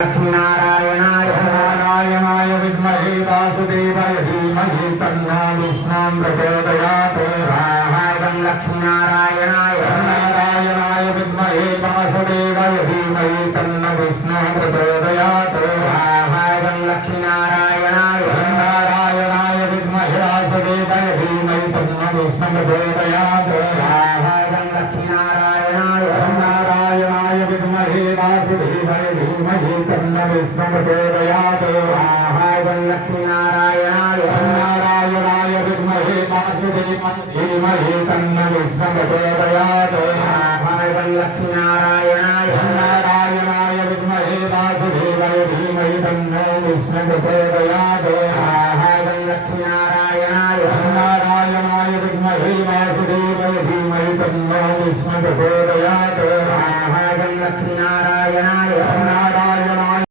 नारायणाय नारायणाय विद्महे वासुदेवाय धीमहि तन्नो विष्णुं प्रचोदयात्। लक्ष्मीनारायणाय नारायणाय विद्महे वासुदेवाय धीमहि तन्नो विष्णुं प्रचोदयात्। लक्ष्मीनारायणाय नारायणाय विद्महे वासुदेवाय धीमहि तन्नो विष्णुं प्रचोदयात्। लक्ष्मीनारायणाय नारायणाय विद्महे वासुदेवाय धीमहि तन्नो विष्णुं प्रचोदयात्। लक्ष्मीनारायणाय नारायणाय विद्महे वासुदेवाय धीमहि तन्नो विष्णुं प्रचोदयात्। लक्ष्मीनारायणाय नारायणाय विद्महे वासुदेवाय धीमहि तन्नो विष्णुं प्रचोदयात्। लक्ष्मीनारायणाय नारायणाय विद्महे वासुदेवाय धीमहि तन्नो विष्णुं प्रचोदयात्।